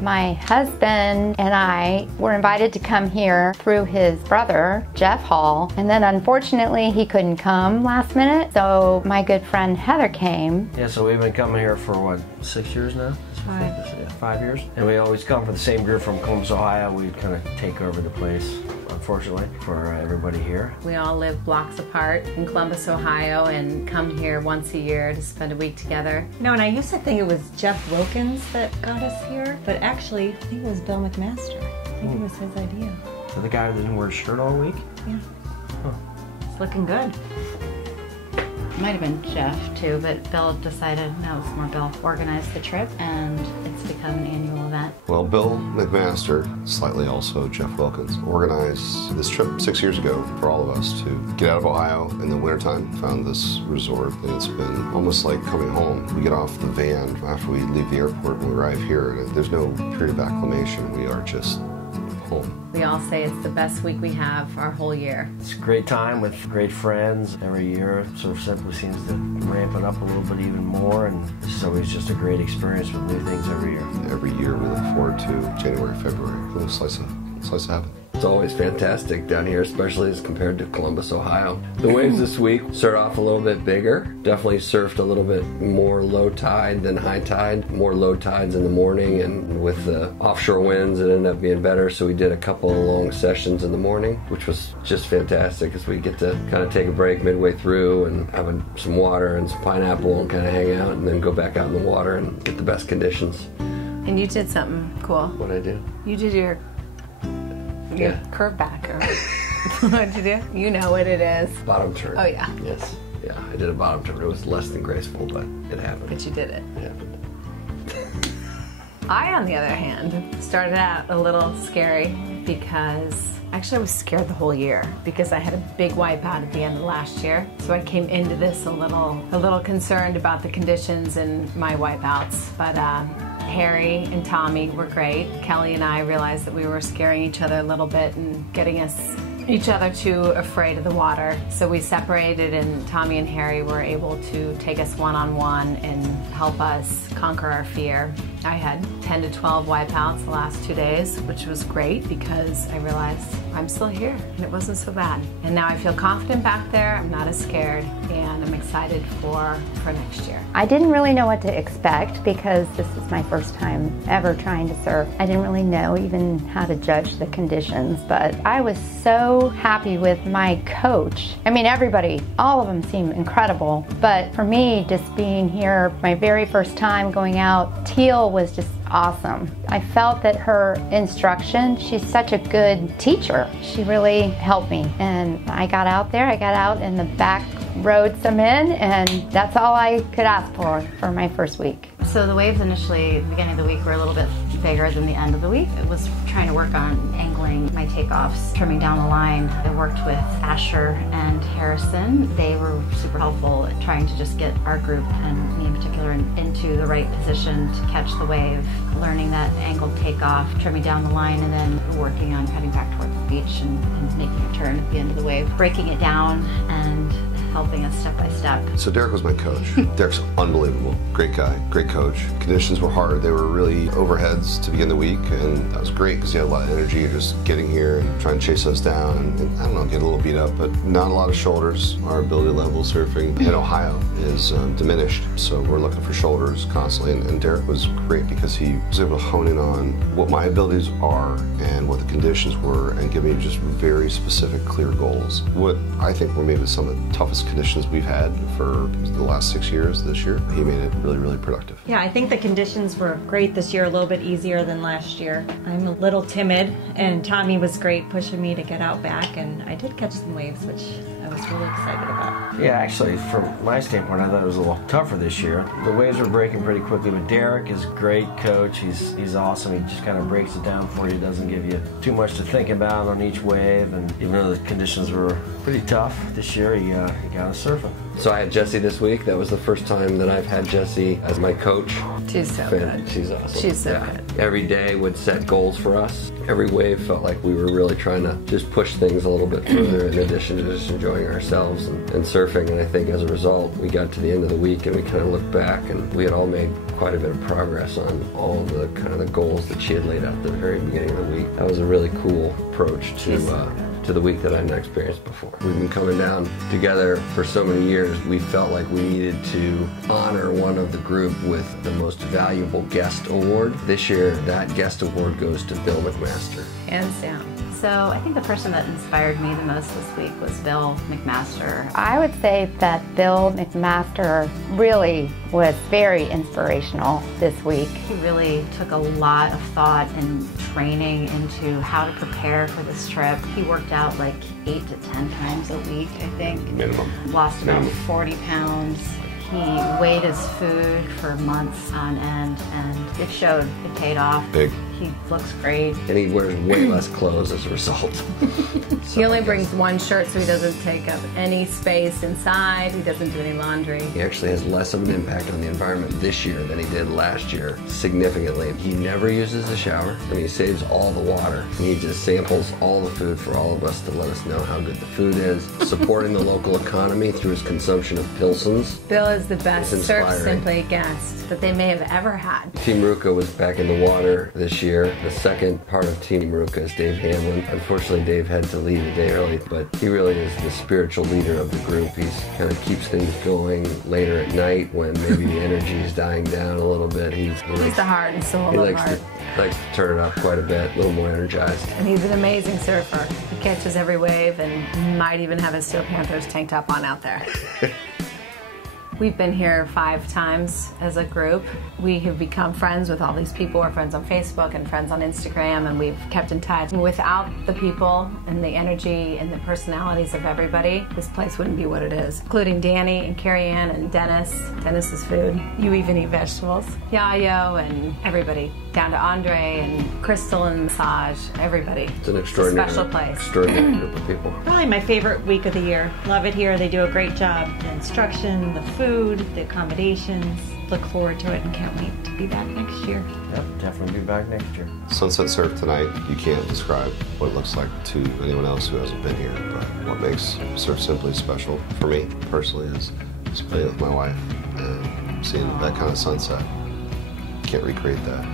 My husband and I were invited to come here through his brother, Jeff Hall, and then unfortunately he couldn't come last minute, so my good friend Heather came. Yeah, so we've been coming here for what, 6 years now? 5 years. And we always come for the same group from Columbus, Ohio. We kind of take over the place, unfortunately, for everybody here. We all live blocks apart in Columbus, Ohio, and come here once a year to spend a week together. No, and I used to think it was Jeff Wilkins that got us here, but actually, I think it was Bill McMaster. I think it was his idea. So the guy who didn't wear a shirt all week? Yeah. Huh. It's looking good. Might have been Jeff too, but Bill decided, no, it's more Bill, organized the trip, and it's become an annual event. Well, Bill McMaster, slightly also Jeff Wilkins, organized this trip 6 years ago for all of us to get out of Ohio in the wintertime. Found this resort, and it's been almost like coming home. We get off the van after we leave the airport and we arrive here, and there's no period of acclimation. We are just home. We all say it's the best week we have our whole year. It's a great time with great friends. Every year sort of simply seems to ramp it up a little bit even more, and this is always just a great experience with new things every year. Every year we look forward to January, February, a little slice of heaven. It's always fantastic down here, especially as compared to Columbus, Ohio. The waves this week start off a little bit bigger. Definitely surfed a little bit more low tide than high tide. More low tides in the morning, and with the offshore winds it ended up being better, so we did a couple of long sessions in the morning, which was just fantastic as we get to kind of take a break midway through and have some water and some pineapple and kind of hang out and then go back out in the water and get the best conditions. And you did something cool. What'd I do? You did your curve back, or what'd you do? You know what it is. Bottom turn. Oh yeah. Yes. Yeah, I did a bottom turn. It was less than graceful, but it happened. But you did it. It happened. I, on the other hand, started out a little scary because actually I was scared the whole year because I had a big wipeout at the end of last year. So I came into this a little concerned about the conditions and my wipeouts. But Harry and Tommy were great. Kelly and I realized that we were scaring each other a little bit and getting each other too afraid of the water. So we separated, and Tommy and Harry were able to take us one-on-one and help us conquer our fear. I had 10 to 12 wipeouts the last 2 days, which was great because I realized I'm still here and it wasn't so bad. And now I feel confident back there, I'm not as scared, and I'm excited for next year. I didn't really know what to expect because this is my first time ever trying to surf. I didn't really know even how to judge the conditions, but I was so happy with my coach. I mean, everybody, all of them seem incredible, but for me, just being here, my very first time going out, Teal was just awesome. I felt that her instruction, she's such a good teacher. She really helped me, and I got out there, I got out in the back, rode some in, and that's all I could ask for my first week. So the waves initially, at the beginning of the week, were a little bit bigger than the end of the week. It was trying to work on angling my takeoffs, trimming down the line. I worked with Asher and Harrison. They were super helpful at trying to just get our group, and me in particular, into the right position to catch the wave, learning that angled takeoff, trimming down the line, and then working on heading back towards the beach and making a turn at the end of the wave, breaking it down and helping us step by step. So Derek was my coach. Derek's unbelievable. Great guy, great coach. Conditions were hard. They were really overheads to begin the week, and that was great because he had a lot of energy just getting here and trying to chase us down and I don't know, get a little beat up, but not a lot of shoulders. Our ability level surfing in Ohio is diminished, so we're looking for shoulders constantly, and Derek was great because he was able to hone in on what my abilities are and what the conditions were and give me just very specific, clear goals. What I think were maybe some of the toughest conditions we've had for the last 6 years this year, he made it really, really productive. Yeah, I think the conditions were great this year, a little bit easier than last year. I'm a little timid, and Tommy was great pushing me to get out back, and I did catch some waves, which I was really excited about. Yeah, actually, from my standpoint, I thought it was a little tougher this year. The waves were breaking pretty quickly, but Derek is a great coach. He's awesome. He just kind of breaks it down for you. Doesn't give you too much to think about on each wave, and even though the conditions were pretty tough this year, he got us surfing. So I had Jessie this week. That was the first time that I've had Jessie as my coach. She's so good. She's awesome. She's so good. Every day would set goals for us. Every wave felt like we were really trying to just push things a little bit further in addition to just enjoying enjoying ourselves and surfing. And I think as a result, we got to the end of the week and we kind of looked back and we had all made quite a bit of progress on all the kind of the goals that she had laid out at the very beginning of the week. That was a really cool approach to the week that I hadn't experienced before. We've been coming down together for so many years. We felt like we needed to honor one of the group with the most valuable guest award. This year, that guest award goes to Bill McMaster. Hands down. So I think the person that inspired me the most this week was Bill McMaster. I would say that Bill McMaster really was very inspirational this week. He really took a lot of thought and training into how to prepare for this trip. He worked out like 8 to 10 times a week, I think. Minimum. Lost about Minimum. 40 pounds. He weighed his food for months on end, and it showed. It paid off. Big. He looks great. And he wears way less clothes as a result. He only brings one shirt, so he doesn't take up any space inside. He doesn't do any laundry. He actually has less of an impact on the environment this year than he did last year, significantly. He never uses a shower. I mean, he saves all the water. And he just samples all the food for all of us to let us know how good the food is, supporting the local economy through his consumption of Pilsons. Bill is the best It's Surf inspiring. Simply guest that they may have ever had. Team Ruka was back in the water this year. The second part of Team Ruka is Dave Hamlin. Unfortunately, Dave had to leave a day early, but he really is the spiritual leader of the group. He's kind of keeps things going later at night when maybe the energy is dying down a little bit. He He's likes, the heart and soul he of likes heart. to turn it up quite a bit, a little more energized. And he's an amazing surfer. He catches every wave and might even have his Steel Panthers tank top on out there. We've been here 5 times as a group. We have become friends with all these people. We're friends on Facebook and friends on Instagram, and we've kept in touch. And without the people and the energy and the personalities of everybody, this place wouldn't be what it is, including Danny and Carrie Ann and Dennis. Dennis's food. You even eat vegetables. Yayo and everybody, down to Andre and Crystal and Massage, everybody. It's an extraordinary, It's a special place. extraordinary group of people. Probably my favorite week of the year. Love it here. They do a great job. The instruction, the food, the accommodations. Look forward to it and can't wait to be back next year. Yep, definitely be back next year. Sunset surf tonight, you can't describe what it looks like to anyone else who hasn't been here, but what makes Surf Simply special for me personally is just playing with my wife and seeing that kind of sunset. Can't recreate that.